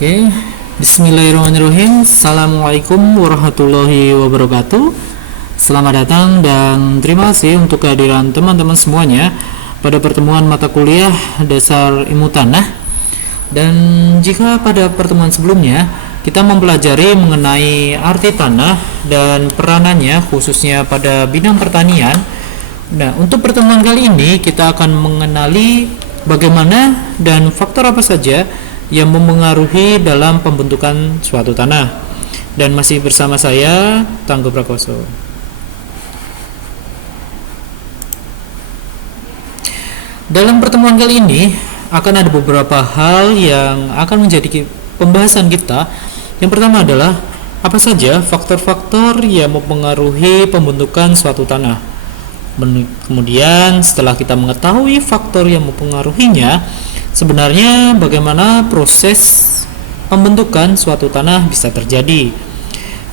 Oke, Bismillahirrahmanirrahim. Assalamualaikum warahmatullahi wabarakatuh. Selamat datang dan terima kasih untuk kehadiran teman-teman semuanya pada pertemuan mata kuliah dasar ilmu tanah. Dan jika pada pertemuan sebelumnya kita mempelajari mengenai arti tanah dan peranannya khususnya pada bidang pertanian. Nah, untuk pertemuan kali ini kita akan mengenali bagaimana dan faktor apa saja yang mempengaruhi dalam pembentukan suatu tanah. Dan masih bersama saya, Tangguh Prakoso. Dalam pertemuan kali ini akan ada beberapa hal yang akan menjadi pembahasan kita. Yang pertama adalah apa saja faktor-faktor yang mempengaruhi pembentukan suatu tanah. Kemudian setelah kita mengetahui faktor yang mempengaruhinya, sebenarnya bagaimana proses pembentukan suatu tanah bisa terjadi.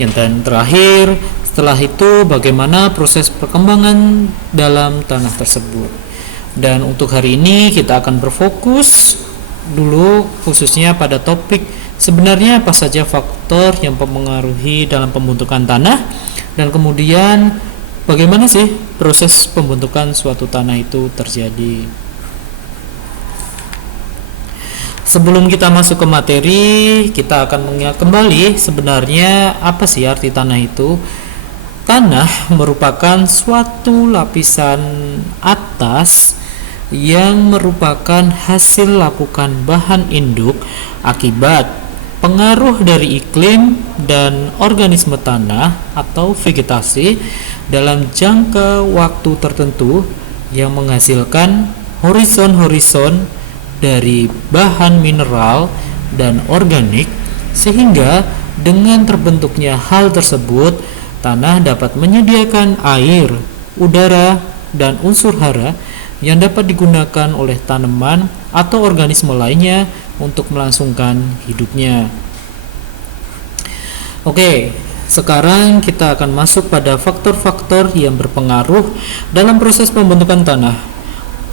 Yang terakhir, setelah itu bagaimana proses perkembangan dalam tanah tersebut. Dan untuk hari ini kita akan berfokus dulu khususnya pada topik sebenarnya apa saja faktor yang mempengaruhi dalam pembentukan tanah, dan kemudian bagaimana sih proses pembentukan suatu tanah itu terjadi. Sebelum kita masuk ke materi, kita akan mengingat kembali sebenarnya apa sih arti tanah itu. Tanah merupakan suatu lapisan atas yang merupakan hasil lapukan bahan induk akibat pengaruh dari iklim dan organisme tanah atau vegetasi dalam jangka waktu tertentu yang menghasilkan horizon-horizon dari bahan mineral dan organik, sehingga dengan terbentuknya hal tersebut tanah dapat menyediakan air, udara, dan unsur hara yang dapat digunakan oleh tanaman atau organisme lainnya untuk melangsungkan hidupnya. Oke, sekarang kita akan masuk pada faktor-faktor yang berpengaruh dalam proses pembentukan tanah.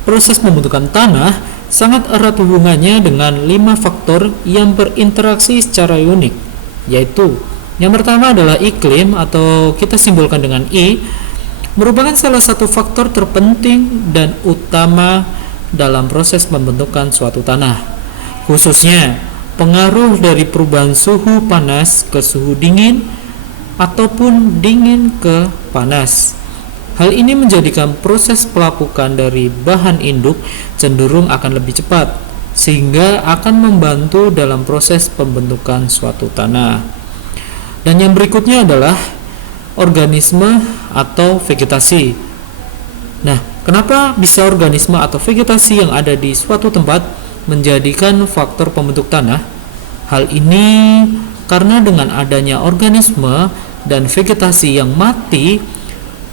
Proses pembentukan tanah sangat erat hubungannya dengan 5 faktor yang berinteraksi secara unik, yaitu yang pertama adalah iklim atau kita simbolkan dengan I, merupakan salah satu faktor terpenting dan utama dalam proses pembentukan suatu tanah, khususnya pengaruh dari perubahan suhu panas ke suhu dingin ataupun dingin ke panas. Hal ini menjadikan proses pelapukan dari bahan induk cenderung akan lebih cepat, sehingga akan membantu dalam proses pembentukan suatu tanah. Dan yang berikutnya adalah organisme atau vegetasi. Nah, kenapa bisa organisme atau vegetasi yang ada di suatu tempat menjadikan faktor pembentuk tanah? Hal ini karena dengan adanya organisme dan vegetasi yang mati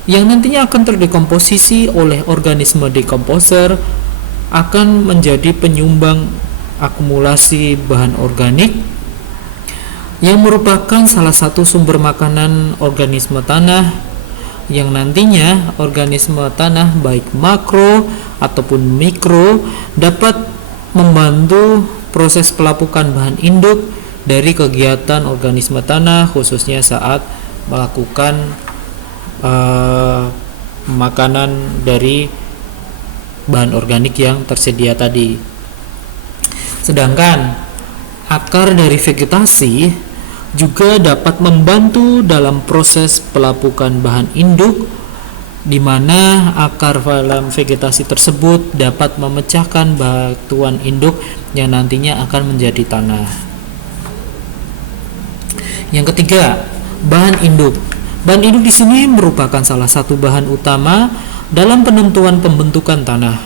yang nantinya akan terdekomposisi oleh organisme dekomposer akan menjadi penyumbang akumulasi bahan organik yang merupakan salah satu sumber makanan organisme tanah, yang nantinya organisme tanah baik makro ataupun mikro dapat membantu proses pelapukan bahan induk dari kegiatan organisme tanah, khususnya saat melakukan makanan dari bahan organik yang tersedia tadi. Sedangkan akar dari vegetasi juga dapat membantu dalam proses pelapukan bahan induk, di mana akar dalam vegetasi tersebut dapat memecahkan batuan induk yang nantinya akan menjadi tanah. Yang ketiga, bahan induk. Bahan induk di sini merupakan salah satu bahan utama dalam penentuan pembentukan tanah,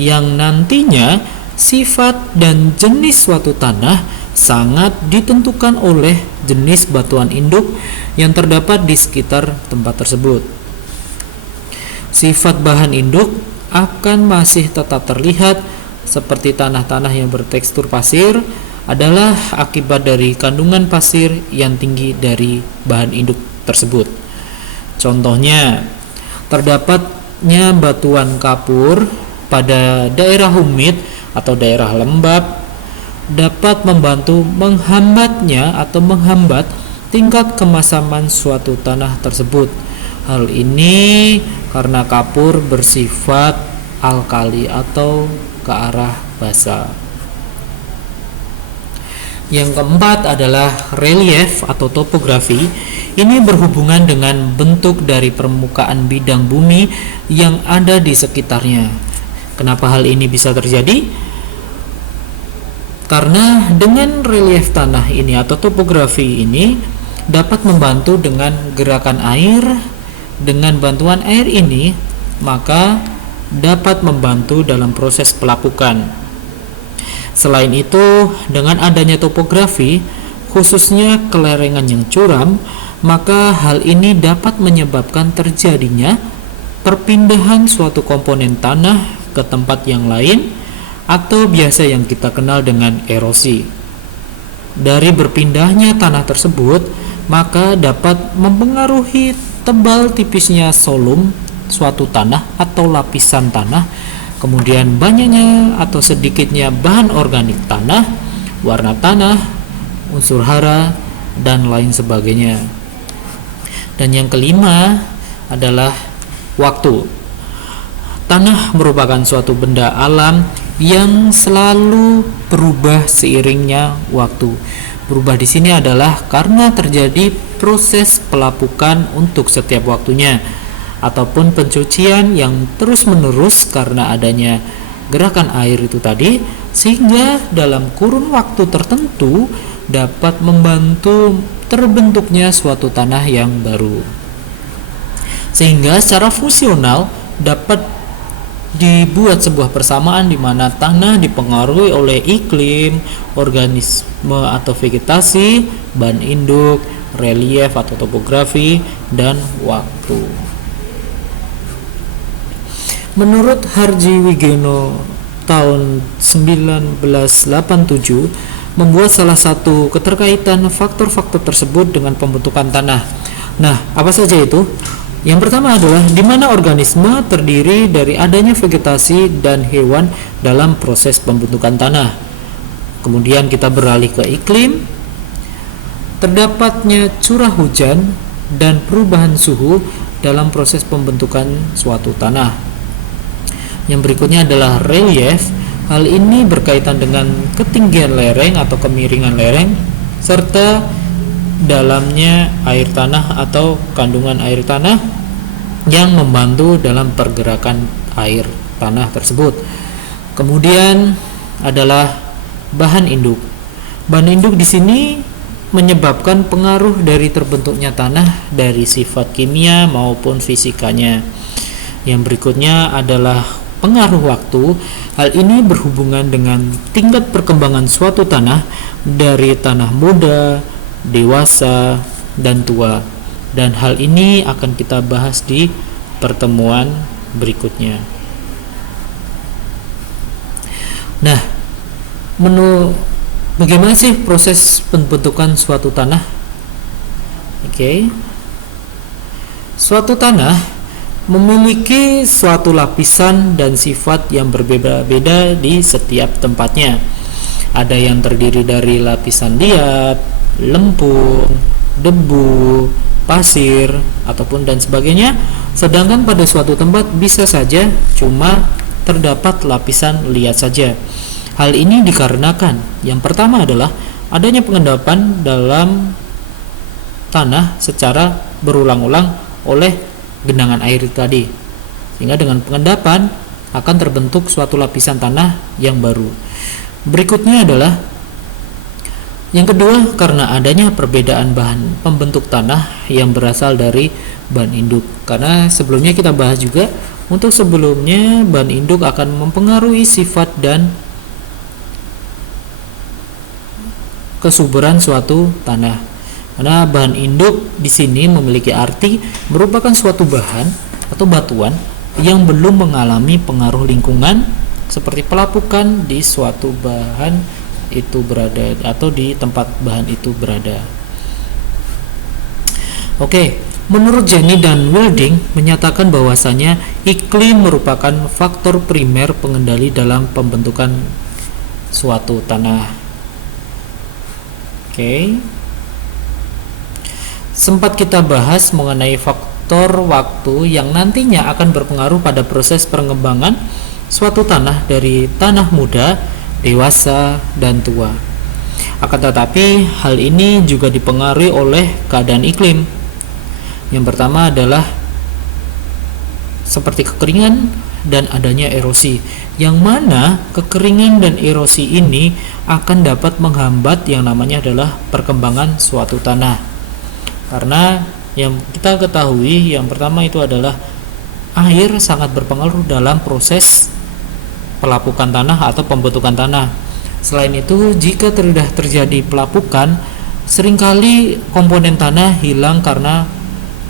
yang nantinya sifat dan jenis suatu tanah sangat ditentukan oleh jenis batuan induk yang terdapat di sekitar tempat tersebut. Sifat bahan induk akan masih tetap terlihat seperti tanah-tanah yang bertekstur pasir adalah akibat dari kandungan pasir yang tinggi dari bahan induk tersebut. Contohnya, terdapatnya batuan kapur pada daerah humid atau daerah lembab dapat membantu menghambat tingkat kemasaman suatu tanah tersebut. Hal ini karena kapur bersifat alkali atau ke arah basa. Yang keempat adalah relief atau topografi. Ini berhubungan dengan bentuk dari permukaan bidang bumi yang ada di sekitarnya. Kenapa hal ini bisa terjadi? Karena dengan relief tanah ini atau topografi ini dapat membantu dengan gerakan air. Dengan bantuan air ini, maka dapat membantu dalam proses pelapukan. Selain itu, dengan adanya topografi, khususnya kelerengan yang curam, maka hal ini dapat menyebabkan terjadinya perpindahan suatu komponen tanah ke tempat yang lain, atau biasa yang kita kenal dengan erosi. Dari berpindahnya tanah tersebut, maka dapat mempengaruhi tebal tipisnya solum suatu tanah atau lapisan tanah, kemudian banyaknya atau sedikitnya bahan organik tanah, warna tanah, unsur hara, dan lain sebagainya. Dan yang kelima adalah waktu. Tanah merupakan suatu benda alam yang selalu berubah seiringnya waktu. Berubah di sini adalah karena terjadi proses pelapukan untuk setiap waktunya, ataupun pencucian yang terus-menerus karena adanya gerakan air itu tadi, sehingga dalam kurun waktu tertentu dapat membantu terbentuknya suatu tanah yang baru. Sehingga secara fusional dapat dibuat sebuah persamaan di mana tanah dipengaruhi oleh iklim, organisme atau vegetasi, bahan induk, relief atau topografi, dan waktu. Menurut Harji Wigeno tahun 1987 membuat salah satu keterkaitan faktor-faktor tersebut dengan pembentukan tanah. Nah, apa saja itu? Yang pertama adalah di mana organisme terdiri dari adanya vegetasi dan hewan dalam proses pembentukan tanah. Kemudian kita beralih ke iklim, terdapatnya curah hujan dan perubahan suhu dalam proses pembentukan suatu tanah. Yang berikutnya adalah relief. Hal ini berkaitan dengan ketinggian lereng atau kemiringan lereng serta dalamnya air tanah atau kandungan air tanah yang membantu dalam pergerakan air tanah tersebut. Kemudian adalah bahan induk. Bahan induk di sini menyebabkan pengaruh dari terbentuknya tanah dari sifat kimia maupun fisikanya. Yang berikutnya adalah pengaruh waktu. Hal ini berhubungan dengan tingkat perkembangan suatu tanah dari tanah muda, dewasa, dan tua. Dan hal ini akan kita bahas di pertemuan berikutnya. Nah, bagaimana sih proses pembentukan suatu tanah? Oke. Suatu tanah memiliki suatu lapisan dan sifat yang berbeda-beda di setiap tempatnya. Ada yang terdiri dari lapisan liat, lempung, debu, pasir, ataupun dan sebagainya. Sedangkan pada suatu tempat bisa saja cuma terdapat lapisan liat saja. Hal ini dikarenakan yang pertama adalah adanya pengendapan dalam tanah secara berulang-ulang oleh genangan air tadi, sehingga dengan pengendapan akan terbentuk suatu lapisan tanah yang baru. Berikutnya adalah yang kedua, karena adanya perbedaan bahan pembentuk tanah yang berasal dari bahan induk. Karena sebelumnya kita bahas juga, untuk sebelumnya bahan induk akan mempengaruhi sifat dan kesuburan suatu tanah. Karena bahan induk di sini memiliki arti merupakan suatu bahan atau batuan yang belum mengalami pengaruh lingkungan seperti pelapukan di suatu bahan itu berada atau di tempat bahan itu berada. Oke, menurut Jenny dan Wilding menyatakan bahwasanya iklim merupakan faktor primer pengendali dalam pembentukan suatu tanah. Oke. Sempat kita bahas mengenai faktor waktu yang nantinya akan berpengaruh pada proses pengembangan suatu tanah dari tanah muda, dewasa, dan tua. Akan tetapi, hal ini juga dipengaruhi oleh keadaan iklim. Yang pertama adalah seperti kekeringan dan adanya erosi, yang mana kekeringan dan erosi ini akan dapat menghambat yang namanya adalah perkembangan suatu tanah. Karena yang kita ketahui yang pertama itu adalah air sangat berpengaruh dalam proses pelapukan tanah atau pembentukan tanah. Selain itu, jika sudah terjadi pelapukan, seringkali komponen tanah hilang karena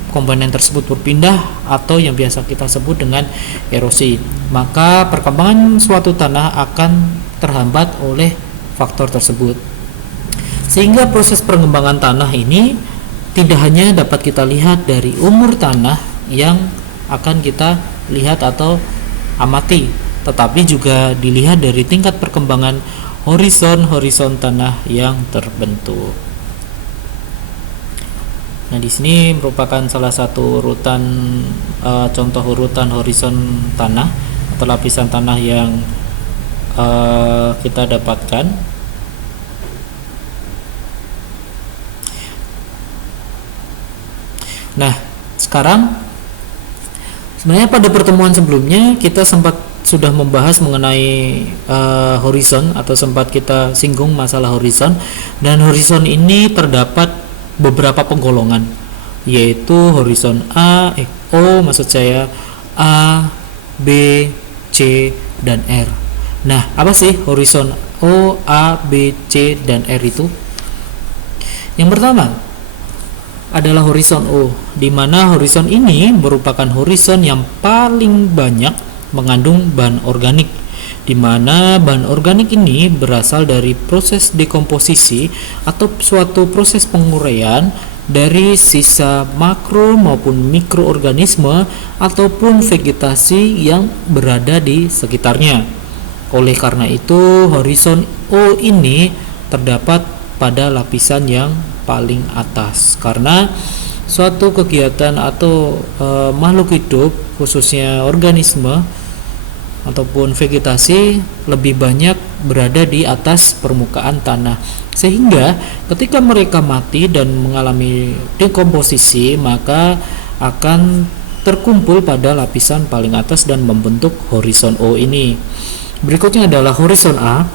komponen tersebut berpindah atau yang biasa kita sebut dengan erosi. Maka perkembangan suatu tanah akan terhambat oleh faktor tersebut. Sehingga proses pengembangan tanah ini tidak hanya dapat kita lihat dari umur tanah yang akan kita lihat atau amati, tetapi juga dilihat dari tingkat perkembangan horizon tanah yang terbentuk. Nah, di sini merupakan salah satu urutan contoh urutan horizon tanah atau lapisan tanah yang kita dapatkan. Nah, sekarang sebenarnya pada pertemuan sebelumnya kita sudah membahas mengenai horizon atau sempat kita singgung masalah horizon, dan horizon ini terdapat beberapa penggolongan, yaitu horizon maksud saya A, B, C, dan R. Nah, apa sih horizon O, A, B, C, dan R itu? Yang pertama adalah horizon O, di mana horizon ini merupakan horizon yang paling banyak mengandung bahan organik, di mana bahan organik ini berasal dari proses dekomposisi atau suatu proses penguraian dari sisa makro maupun mikroorganisme ataupun vegetasi yang berada di sekitarnya. Oleh karena itu, horizon O ini terdapat pada lapisan yang paling atas, karena suatu kegiatan atau makhluk hidup khususnya organisme ataupun vegetasi lebih banyak berada di atas permukaan tanah, sehingga ketika mereka mati dan mengalami dekomposisi maka akan terkumpul pada lapisan paling atas dan membentuk horizon O ini. Berikutnya adalah horizon A.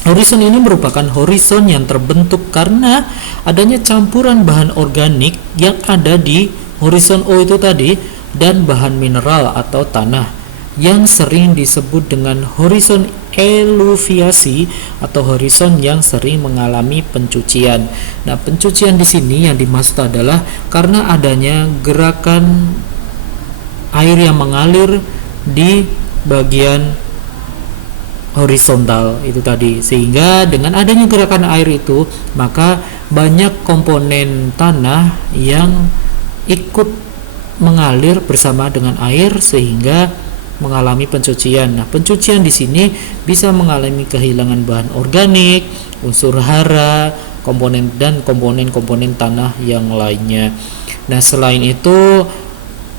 Horizon ini merupakan horizon yang terbentuk karena adanya campuran bahan organik yang ada di horizon O itu tadi dan bahan mineral atau tanah, yang sering disebut dengan horizon eluviasi atau horizon yang sering mengalami pencucian. Nah, pencucian di sini yang dimaksud adalah karena adanya gerakan air yang mengalir di bagian horizontal itu tadi, sehingga dengan adanya gerakan air itu maka banyak komponen tanah yang ikut mengalir bersama dengan air sehingga mengalami pencucian. Nah, pencucian di sini bisa mengalami kehilangan bahan organik, unsur hara, komponen komponen tanah yang lainnya. Nah, selain itu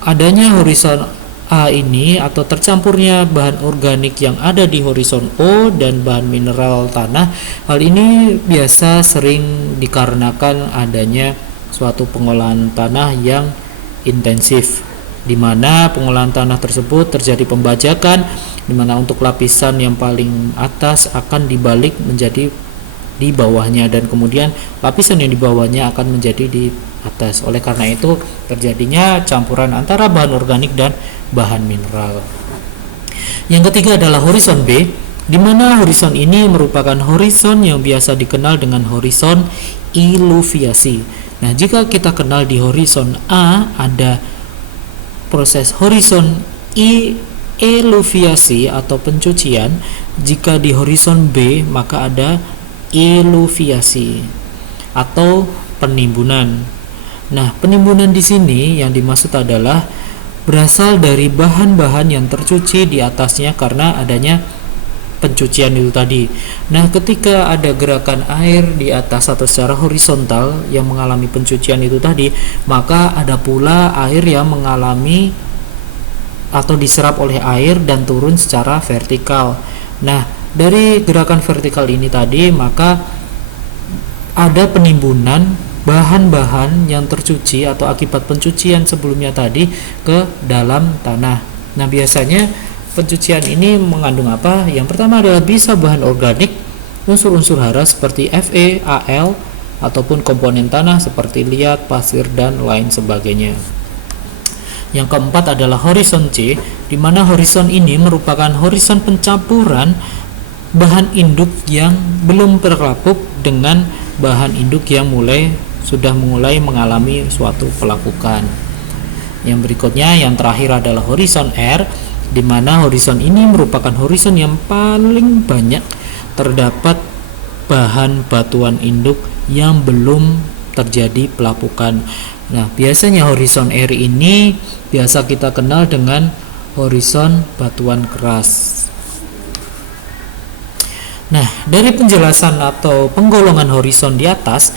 adanya horizon A ini atau tercampurnya bahan organik yang ada di horizon O dan bahan mineral tanah, hal ini biasa sering dikarenakan adanya suatu pengolahan tanah yang intensif, di mana pengolahan tanah tersebut terjadi pembajakan, di mana untuk lapisan yang paling atas akan dibalik menjadi di bawahnya, dan kemudian lapisan yang di bawahnya akan menjadi di atas. Oleh karena itu terjadinya campuran antara bahan organik dan bahan mineral. Yang ketiga adalah horizon B, di mana horizon ini merupakan horizon yang biasa dikenal dengan horizon eluviasi. Nah, jika kita kenal di horizon A ada proses horizon eluviasi atau pencucian, jika di horizon B maka ada eluviasi atau penimbunan. Nah, penimbunan di sini yang dimaksud adalah berasal dari bahan-bahan yang tercuci di atasnya karena adanya pencucian itu tadi. Nah, ketika ada gerakan air di atas atau secara horizontal yang mengalami pencucian itu tadi, maka ada pula air yang mengalami atau diserap oleh air dan turun secara vertikal. Nah, dari gerakan vertikal ini tadi, maka ada penimbunan bahan-bahan yang tercuci atau akibat pencucian sebelumnya tadi ke dalam tanah. Nah, biasanya pencucian ini mengandung apa? Yang pertama adalah bisa bahan organik, unsur-unsur hara seperti Fe, Al, ataupun komponen tanah seperti liat, pasir, dan lain sebagainya. Yang keempat adalah horizon C, di mana horizon ini merupakan horizon pencampuran bahan induk yang belum terkelapuk dengan bahan induk yang sudah mulai mengalami suatu pelapukan. Yang berikutnya, yang terakhir adalah horizon R, di mana horizon ini merupakan horizon yang paling banyak terdapat bahan batuan induk yang belum terjadi pelapukan. Nah, biasanya horizon R ini biasa kita kenal dengan horizon batuan keras. Nah, dari penjelasan atau penggolongan horizon di atas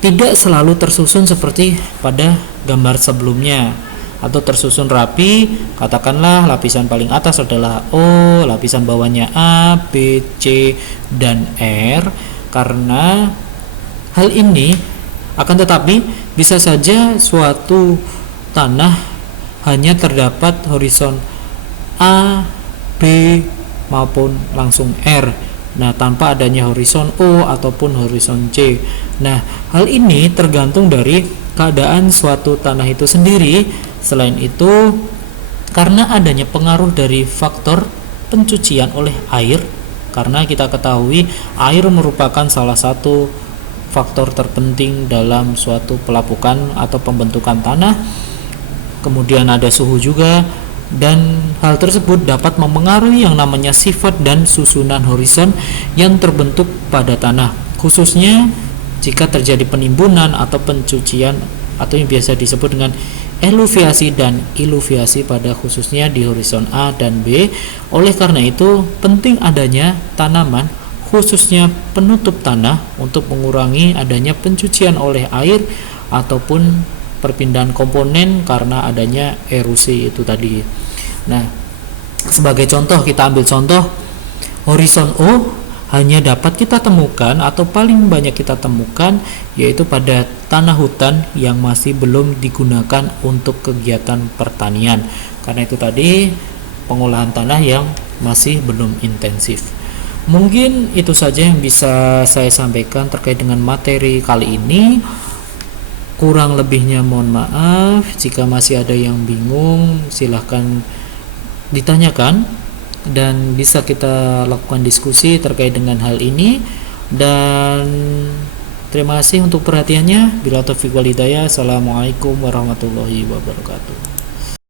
tidak selalu tersusun seperti pada gambar sebelumnya atau tersusun rapi. Katakanlah lapisan paling atas adalah O, lapisan bawahnya A, B, C, dan R. Karena hal ini akan tetapi bisa saja suatu tanah hanya terdapat horizon A, B, maupun langsung R. Nah, tanpa adanya horizon O ataupun horizon C. Nah, hal ini tergantung dari keadaan suatu tanah itu sendiri. Selain itu, karena adanya pengaruh dari faktor pencucian oleh air, karena kita ketahui air merupakan salah satu faktor terpenting dalam suatu pelapukan atau pembentukan tanah. Kemudian ada suhu juga, dan hal tersebut dapat memengaruhi yang namanya sifat dan susunan horizon yang terbentuk pada tanah, khususnya jika terjadi penimbunan atau pencucian atau yang biasa disebut dengan eluviasi dan iluviasi pada khususnya di horizon A dan B. Oleh karena itu, penting adanya tanaman khususnya penutup tanah untuk mengurangi adanya pencucian oleh air ataupun perpindahan komponen karena adanya erosi itu tadi. Nah, sebagai contoh, kita ambil contoh horizon O hanya dapat kita temukan atau paling banyak kita temukan yaitu pada tanah hutan yang masih belum digunakan untuk kegiatan pertanian. Karena itu tadi pengolahan tanah yang masih belum intensif. Mungkin itu saja yang bisa saya sampaikan terkait dengan materi kali ini. Kurang lebihnya mohon maaf. Jika masih ada yang bingung, silahkan ditanyakan dan bisa kita lakukan diskusi terkait dengan hal ini. Dan terima kasih untuk perhatiannya. Bila taufiq wal hidayah. Assalamualaikum warahmatullahi wabarakatuh.